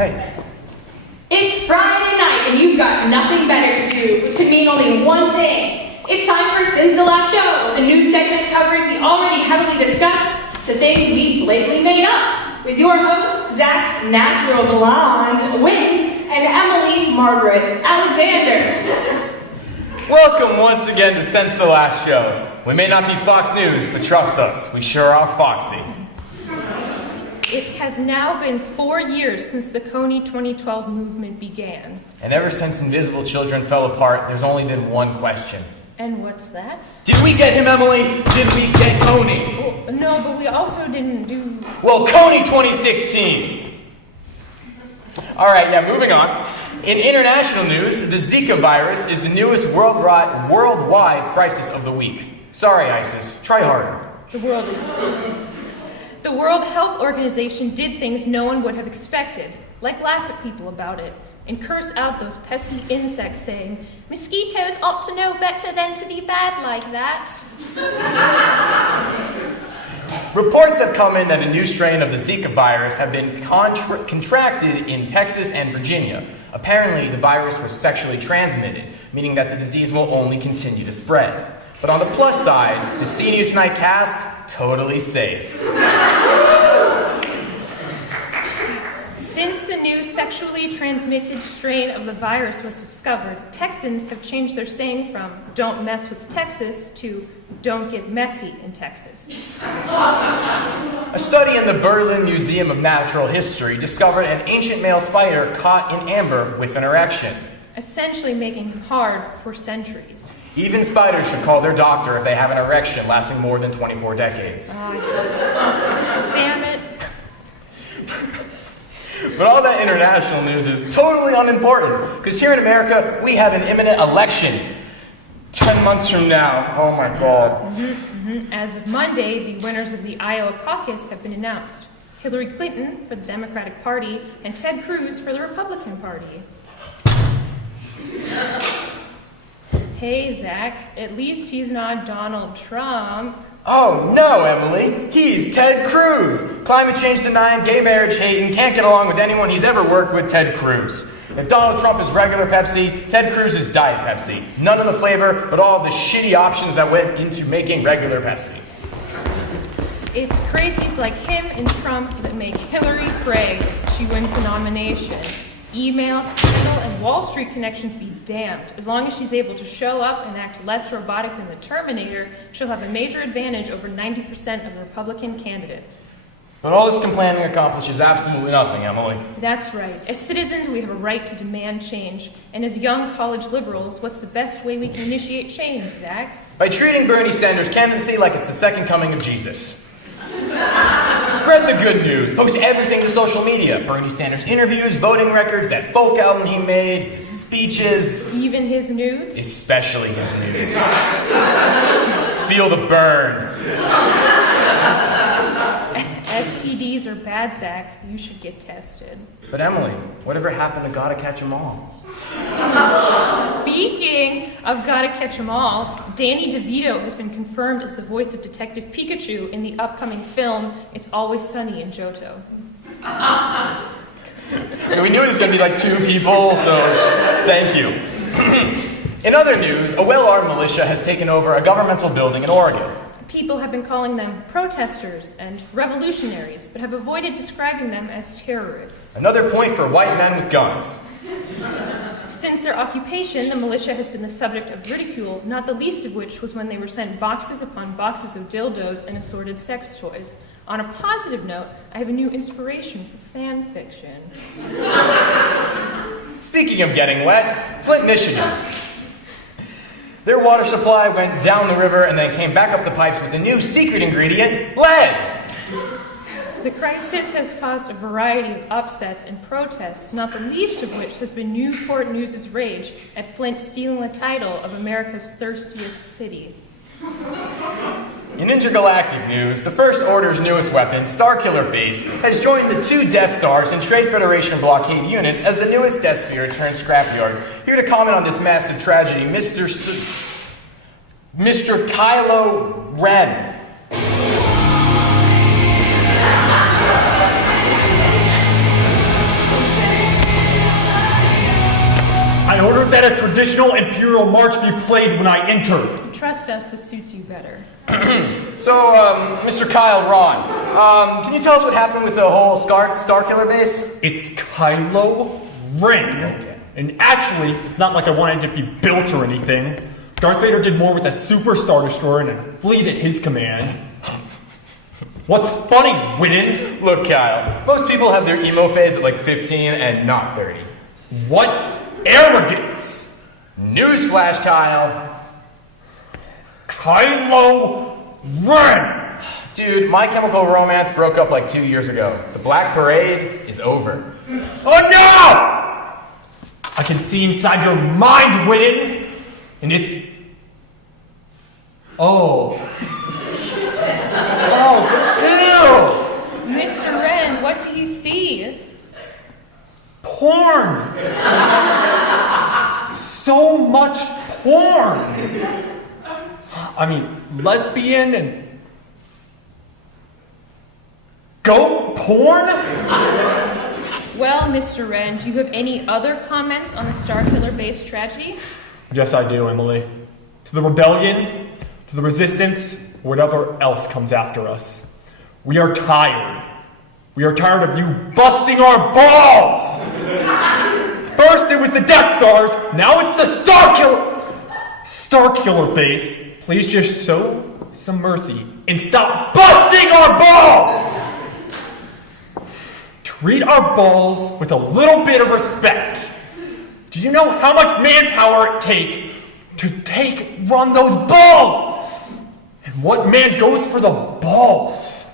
right. It's Friday night and you've got nothing better to do, which can mean only one thing. It's time for Since the Last Show, the news segment covering the already heavily discussed, the things we blatantly made up, with your hosts, Zach, Natural Blonde, Wynn, and Emily Margaret Alexander. Welcome once again to Since the Last Show. We may not be Fox News, but trust us, we sure are Foxy. It has now been 4 years since the Kony 2012 movement began. And ever since Invisible Children fell apart, there's only been one question. And what's that? Did we get him, Emily? Did we get Kony? Oh, no, but we also didn't do... Well, Kony 2016! Alright, yeah, moving on. In international news, the Zika virus is the newest worldwide crisis of the week. Sorry, ISIS. Try harder. The World Health Organization did things no one would have expected, like laugh at people about it, and curse out those pesky insects saying, "Mosquitoes ought to know better than to be bad like that." Reports have come in that a new strain of the Zika virus have been contracted in Texas and Virginia. Apparently, the virus was sexually transmitted, meaning that the disease will only continue to spread. But on the plus side, the See You Tonight cast, totally safe. Since the new sexually transmitted strain of the virus was discovered, Texans have changed their saying from "don't mess with Texas" to "don't get messy in Texas." A study in the Berlin Museum of Natural History discovered an ancient male spider caught in amber with an erection, essentially making him hard for centuries. Even spiders should call their doctor if they have an erection lasting more than 24 decades. Damn it. But all that international news is totally unimportant, because here in America, we have an imminent election. 10 months from now. Oh my God. As of Monday, the winners of the Iowa caucus have been announced. Hillary Clinton for the Democratic Party and Ted Cruz for the Republican Party. Hey, Zach, at least he's not Donald Trump. Oh no, Emily. He's Ted Cruz. Climate change denying, gay marriage hating, can't get along with anyone he's ever worked with. Ted Cruz. If Donald Trump is regular Pepsi, Ted Cruz is Diet Pepsi. None of the flavor, but all of the shitty options that went into making regular Pepsi. It's crazies like him and Trump that make Hillary pray she wins the nomination. Email, scandal, and Wall Street connections be damned. As long as she's able to show up and act less robotic than the Terminator, she'll have a major advantage over 90% of the Republican candidates. But all this complaining accomplishes absolutely nothing, Emily. That's right. As citizens, we have a right to demand change. And as young college liberals, what's the best way we can initiate change, Zach? By treating Bernie Sanders' candidacy like it's the second coming of Jesus. Spread the good news. Post everything to social media. Bernie Sanders interviews, voting records, that folk album he made, his speeches. Even his nudes? Especially his nudes. Feel the burn. STDs are bad, Zach. You should get tested. But Emily, whatever happened to Gotta Catch 'Em All? Speaking of Gotta Catch 'Em All, Danny DeVito has been confirmed as the voice of Detective Pikachu in the upcoming film It's Always Sunny in Johto. We knew it was going to be like two people, so thank you. In other news, a well-armed militia has taken over a governmental building in Oregon. People have been calling them protesters and revolutionaries, but have avoided describing them as terrorists. Another point for white men with guns. Since their occupation, the militia has been the subject of ridicule, not the least of which was when they were sent boxes upon boxes of dildos and assorted sex toys. On a positive note, I have a new inspiration for fan fiction. Speaking of getting wet, Flint, Michigan. Their water supply went down the river and then came back up the pipes with the new secret ingredient, lead. The crisis has caused a variety of upsets and protests, not the least of which has been Newport News' rage at Flint stealing the title of America's thirstiest city. In intergalactic news, the First Order's newest weapon, Starkiller Base, has joined the two Death Stars and Trade Federation blockade units as the newest Death Sphere turned scrapyard. Here to comment on this massive tragedy, Mr. Kylo Ren. traditional Imperial March be played when I enter. Trust us, this suits you better. So, Mr. Kyle Ron, can you tell us what happened with the whole Starkiller base? It's Kylo Ren. And actually, it's not like I wanted it to be built or anything. Darth Vader did more with a Super Star Destroyer and a fleet at his command. What's funny, Winnin? Look, Kyle, most people have their emo phase at like 15 and not 30. What arrogance! Newsflash, Kyle. Kylo Ren! Dude, My Chemical Romance broke up like 2 years ago. The Black Parade is over. Enough! I can see inside your mind, Winnin, and it's... Oh, ew! Mr. Wren, what do you see? Porn! So much porn! I mean, lesbian and... goat porn? Well, Mr. Wren, do you have any other comments on the Starkiller base tragedy? Yes, I do, Emily. To the rebellion, to the resistance, whatever else comes after us. We are tired. We are tired of you busting our balls! First it was the Death Stars, now it's the Starkiller base. Please just show some mercy and stop busting our balls! Treat our balls with a little bit of respect. Do you know how much manpower it takes to run those balls? And what man goes for the balls?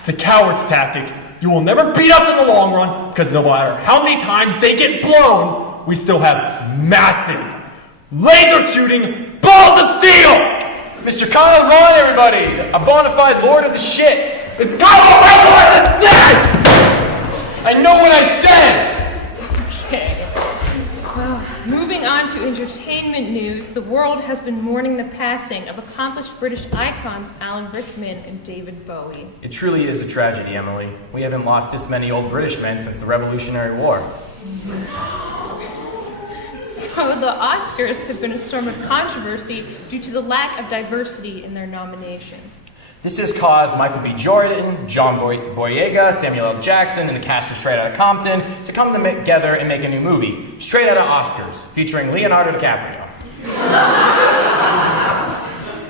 It's a coward's tactic. You will never beat us in the long run because no matter how many times they get blown, we still have massive, laser-shooting balls of steel! Mr. Kyle Ron, everybody! A bona fide lord of the shit! It's Kylo Ren, Lord of the Sith! I know what I said! Okay. Well, moving on to entertainment news, the world has been mourning the passing of accomplished British icons Alan Rickman and David Bowie. It truly is a tragedy, Emily. We haven't lost this many old British men since the Revolutionary War. So the Oscars have been a storm of controversy due to the lack of diversity in their nominations. This has caused Michael B. Jordan, John Boyega, Samuel L. Jackson, and the cast of Straight Outta Compton to come together and make a new movie, Straight Outta Oscars, featuring Leonardo DiCaprio.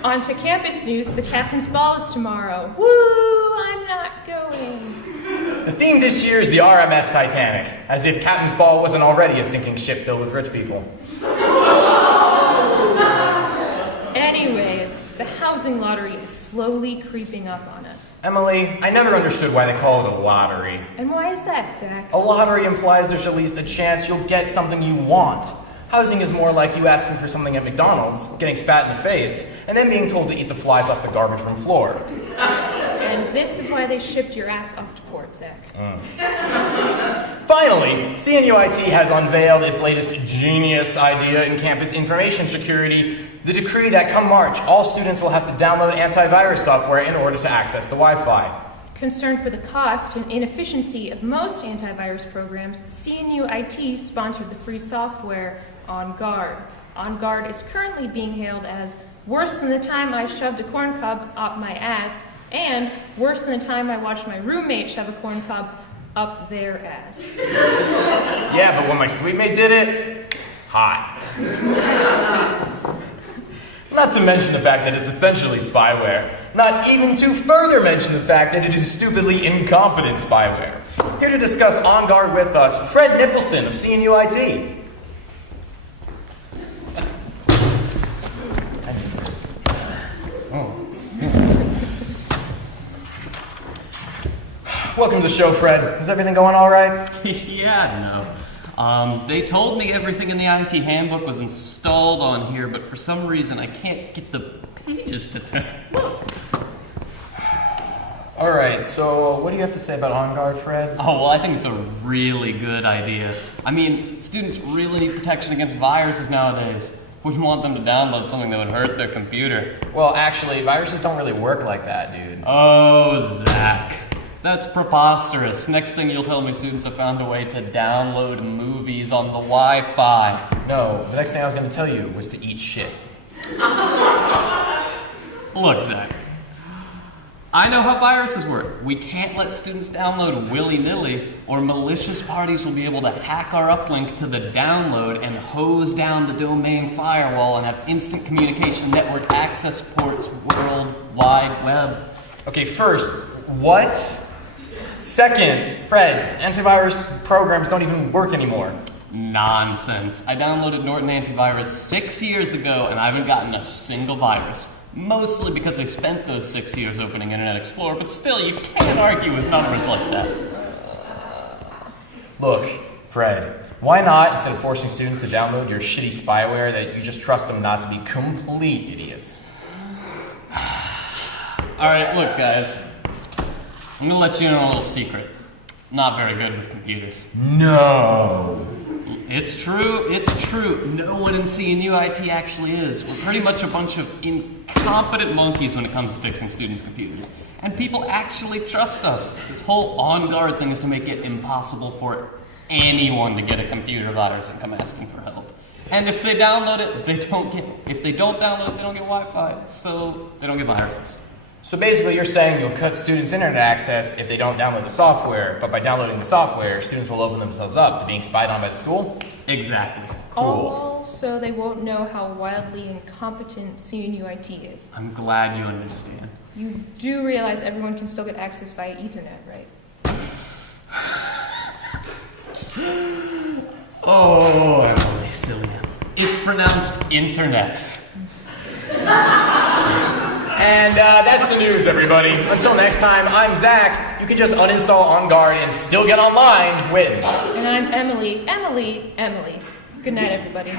On to campus news, the captain's ball is tomorrow. Woo, I'm not going. The theme this year is the RMS Titanic, as if Captain's Ball wasn't already a sinking ship filled with rich people. Anyways, the housing lottery is slowly creeping up on us. Emily, I never understood why they call it a lottery. And why is that, Zach? A lottery implies there's at least a chance you'll get something you want. Housing is more like you asking for something at McDonald's, getting spat in the face, and then being told to eat the flies off the garbage room floor. And this is why they shipped your ass off to port, Zach. Finally, CNUIT has unveiled its latest genius idea in campus information security, the decree that come March, all students will have to download antivirus software in order to access the Wi-Fi. Concerned for the cost and inefficiency of most antivirus programs, CNUIT sponsored the free software On Guard. On Guard is currently being hailed as worse than the time I shoved a corn cob up my ass, and worse than the time I watched my roommate shove a corn cob up their ass. Yeah, but when my sweet mate did it, hot. Not to mention the fact that it's essentially spyware. Not even to further mention the fact that it is stupidly incompetent spyware. Here to discuss On Guard with us, Fred Nippleson of CNUIT. Welcome to the show, Fred. Is everything going all right? Yeah, no. They told me everything in the IT handbook was installed on here, but for some reason I can't get the pages to turn. Look. All right, so what do you have to say about On Guard, Fred? Oh, well, I think it's a really good idea. I mean, students really need protection against viruses nowadays. Wouldn't want them to download something that would hurt their computer. Well, actually, viruses don't really work like that, dude. Oh, Zach. That's preposterous. Next thing you'll tell me students have found a way to download movies on the Wi-Fi. No, the next thing I was going to tell you was to eat shit. Look, Zach. I know how viruses work. We can't let students download willy-nilly, or malicious parties will be able to hack our uplink to the download and hose down the domain firewall and have instant communication network access ports World Wide Web. Okay, first, what? Second, Fred, antivirus programs don't even work anymore. Nonsense. I downloaded Norton Antivirus 6 years ago and I haven't gotten a single virus. Mostly because they spent those 6 years opening Internet Explorer, but still, you can't argue with numbers like that. Look, Fred, why not, instead of forcing students to download your shitty spyware, that you just trust them not to be complete idiots? Alright, look guys. I'm gonna let you in on a little secret. Not very good with computers. No. It's true. No one in CNU IT actually is. We're pretty much a bunch of incompetent monkeys when it comes to fixing students' computers. And people actually trust us. This whole on-guard thing is to make it impossible for anyone to get a computer virus and come asking for help. And if they download it, if they don't download it, they don't get Wi-Fi, so they don't get viruses. So basically, you're saying you'll cut students' internet access if they don't download the software, but by downloading the software, students will open themselves up to being spied on by the school? Exactly. Cool. So they won't know how wildly incompetent CNU IT is. I'm glad you understand. You do realize everyone can still get access via Ethernet, right? Oh, Emily, silly. It's pronounced internet. And that's the news, everybody. Until next time, I'm Zach. You can just uninstall OnGuard and still get online with... And I'm Emily. Good night, everybody.